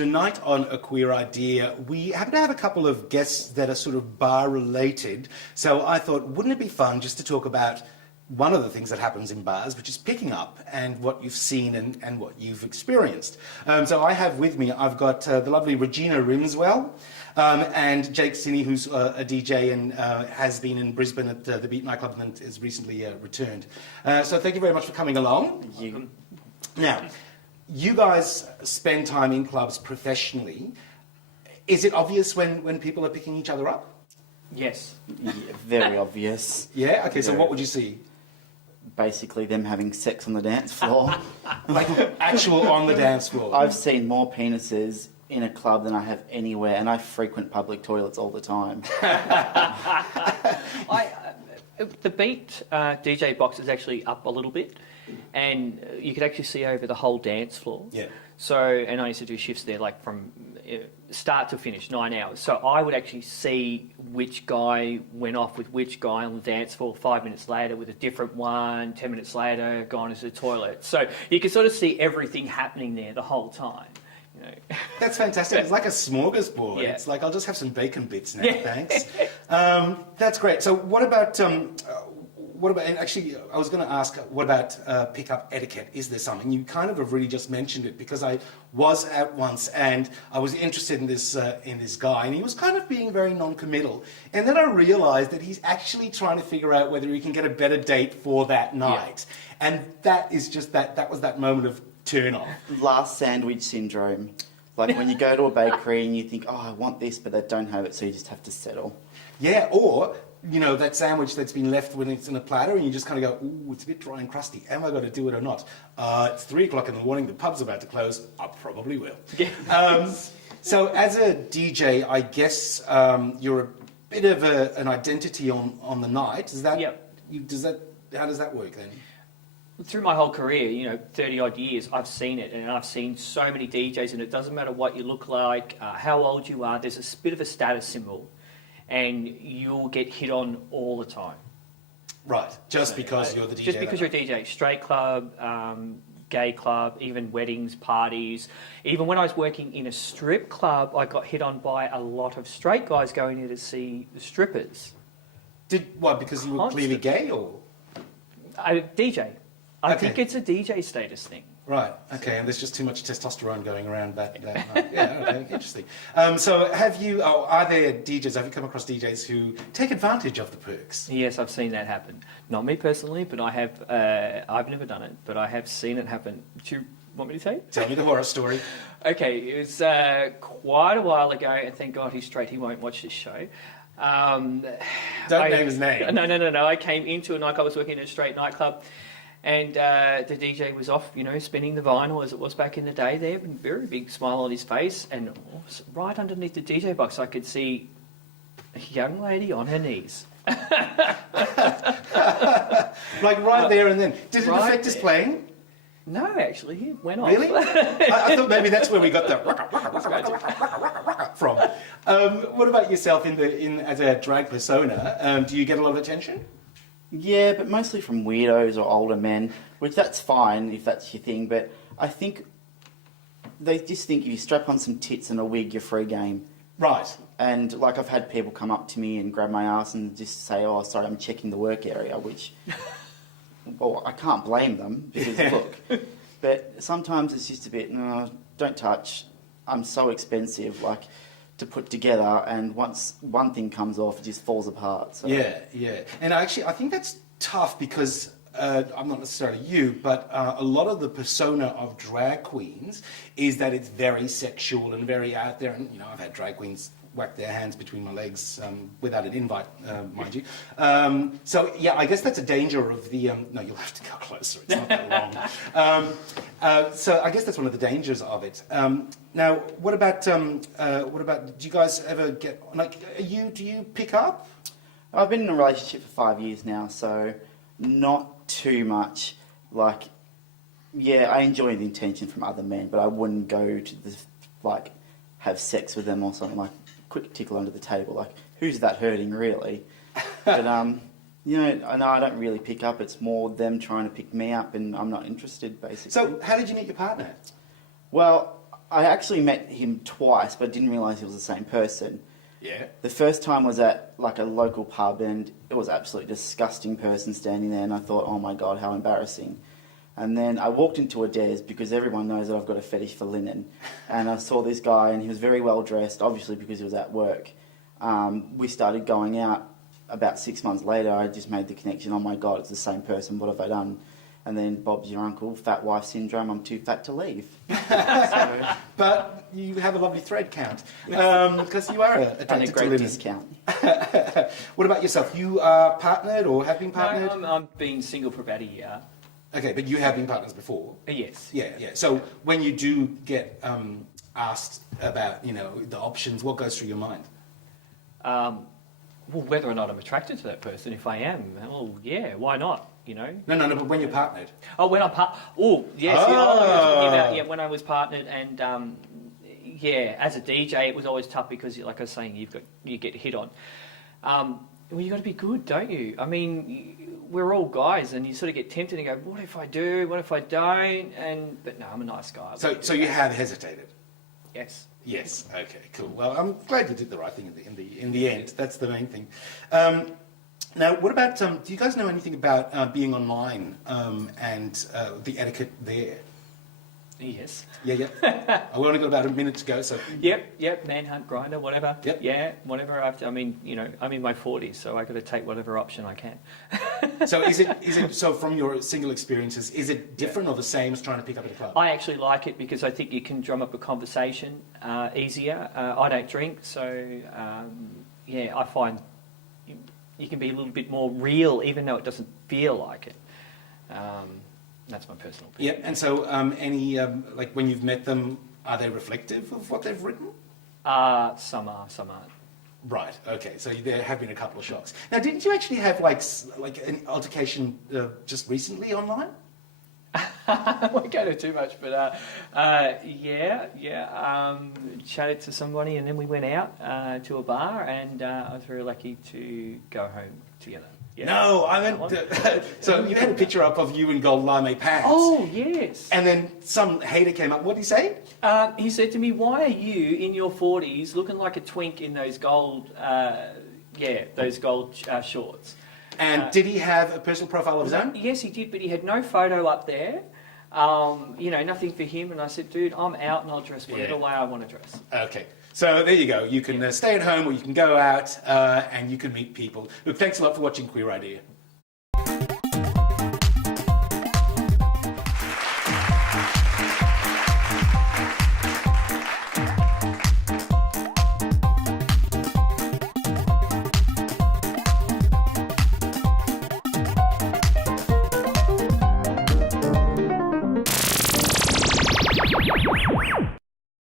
tonight on A Queer Idea, we happen to have a couple of guests that are sort of bar-related. So I thought, wouldn't it be fun just to talk about one of the things that happens in bars, which is picking up, and what you've seen and what you've experienced. So I have with me, I've got the lovely Regina Rimswell, and Jake Cini, who's a DJ and has been in Brisbane at the Beat nightclub and has recently returned. So thank you very much for coming along. Thank you. Now, you guys spend time in clubs professionally. Is it obvious when people are picking each other up? Yes. Yeah, very obvious. Yeah? Okay, so what would you see? Basically them having sex on the dance floor. Like actual on the dance floor? I've seen more penises in a club than I have anywhere, and I frequent public toilets all the time. The Beat DJ box is actually up a little bit, and you could actually see over the whole dance floor. Yeah. So, and I used to do shifts there, like from start to finish, 9 hours. So I would actually see which guy went off with which guy on the dance floor 5 minutes later with a different one, 10 minutes later, gone into the toilet. So you can sort of see everything happening there the whole time. You know. That's fantastic. It's like a smorgasbord. Yeah. It's like, I'll just have some bacon bits now, Yeah. thanks. That's great. So what about, and actually, I was going to ask, what about pickup etiquette? Is there something? You kind of have really just mentioned it, because I was out once and I was interested in this guy, and he was kind of being very non-committal. And then I realised that he's actually trying to figure out whether he can get a better date for that night. Yeah. And that is just that was that moment of turn off. Last sandwich syndrome. Like when you go to a bakery and you think, oh, I want this, but they don't have it, so you just have to settle. Yeah, or, you know, that sandwich that's been left when it's in a platter and you just kind of go, ooh, it's a bit dry and crusty. Am I going to do it or not? It's 3 o'clock in the morning, the pub's about to close. I probably will. So as a DJ, I guess you're a bit of an identity on the night. Is that, Yep. How does that work then? Through my whole career, 30-odd years, I've seen it, and I've seen so many DJs, and it doesn't matter what you look like, how old you are, there's a bit of a status symbol, and you'll get hit on all the time. Right, just because you're the DJ. Just because you're a DJ. Straight club, gay club, even weddings, parties. Even when I was working in a strip club, I got hit on by a lot of straight guys going in to see the strippers. Why, because you were clearly gay, or? DJ. I think Okay. it's a DJ status thing. Right, okay, and there's just too much testosterone going around that night. Yeah, okay, interesting. So are there DJs, have you come across DJs who take advantage of the perks? Yes, I've seen that happen. Not me personally, but I have, I've never done it, but I have seen it happen. Do you want me to tell you? Tell me the horror story. Okay, it was quite a while ago, and thank God he's straight, he won't watch this show. Don't name his name. No. I came into a nightclub, I was working in a straight nightclub, and the DJ was off, spinning the vinyl as it was back in the day there, and very big smile on his face, and right underneath the DJ box I could see a young lady on her knees. Like right there and then. Did it affect his playing? No, actually, he went off. Really? I thought maybe that's where we got the from. What about yourself as a drag persona? Do you get a lot of attention? Yeah, but mostly from weirdos or older men, which that's fine if that's your thing, but I think they just think if you strap on some tits and a wig, you're free game. Right. And like I've had people come up to me and grab my ass and just say, oh, sorry, I'm checking the work area, which, well, I can't blame them because, look, but sometimes it's just a bit, no, don't touch, I'm so expensive, like, to put together, and once one thing comes off, it just falls apart. So. Yeah. And actually, I think that's tough because, I'm not necessarily you, but a lot of the persona of drag queens is that it's very sexual and very out there. And, I've had drag queens whack their hands between my legs without an invite, mind you. So, yeah, I guess that's a danger of the... no, you'll have to go closer. It's not that long. So I guess that's one of the dangers of it. Now, what about, do you guys ever get... do you pick up? I've been in a relationship for 5 years now, so not too much. Like, yeah, I enjoy the attention from other men, but I wouldn't go to have sex with them or something, like quick tickle under the table. Like, who's that hurting, really? But, no, I don't really pick up. It's more them trying to pick me up, and I'm not interested, basically. So, how did you meet your partner? Well, I actually met him twice, but didn't realise he was the same person. Yeah. The first time was at like a local pub, and it was an absolutely disgusting person standing there, and I thought, oh my god, how embarrassing. And then I walked into Adairs because everyone knows that I've got a fetish for linen, and I saw this guy, and he was very well dressed, obviously because he was at work. We started going out. About 6 months later, I just made the connection, oh my god, it's the same person, what have I done? And then Bob's your uncle, fat wife syndrome, I'm too fat to leave. So, But you have a lovely thread count, because you are and a attracted to great linen. discount. What about yourself? You are partnered or have been partnered? No, I'm been single for about a year. Okay, but you have been partners before. Yes. Yeah, yeah. So when you do get asked about, the options, what goes through your mind? Well, whether or not I'm attracted to that person, if I am, well, yeah, why not? No, but when you're partnered. Oh, when I'm oh, yes, Oh. yeah, you're talking about, when I was partnered, and as a DJ, it was always tough because, like I was saying, you get hit on. Well, you got to be good, don't you? I mean, we're all guys, and you sort of get tempted and go, what if I do? What if I don't? But no, I'm a nice guy. So you have hesitated. Yes. Yes. Okay. Cool. Well, I'm glad you did the right thing in the end. That's the main thing. Now, what about? Do you guys know anything about being online and the etiquette there? Yes. Yeah. We only got about a minute to go, so. Yep. Manhunt, grinder, whatever. Yep. Yeah, whatever. I'm in my 40s, so I got to take whatever option I can. So is it so from your single experiences, is it different or the same as trying to pick up at a club? I actually like it because I think you can drum up a conversation easier. I don't drink, so I find you can be a little bit more real, even though it doesn't feel like it. That's my personal opinion. Yeah, and so any like when you've met them, are they reflective of what they've written? Some are, some aren't. Right. Okay. So there have been a couple of shocks. Now, didn't you actually have like an altercation just recently online? I won't go into too much, but chatted to somebody, and then we went out to a bar, and I was very lucky to go home together. Yeah. No, I meant so you had a picture up of you in gold lame pants. Oh, yes. And then some hater came up. What did he say? He said to me, "Why are you in your 40s looking like a twink in those gold, shorts?" And did he have a personal profile of his own? Yes, he did, but he had no photo up there. Nothing for him. And I said, "Dude, I'm out, and I'll dress whatever way I want to dress." Okay. So there you go. You can stay at home or you can go out and you can meet people. Look, thanks a lot for watching Queer Idea.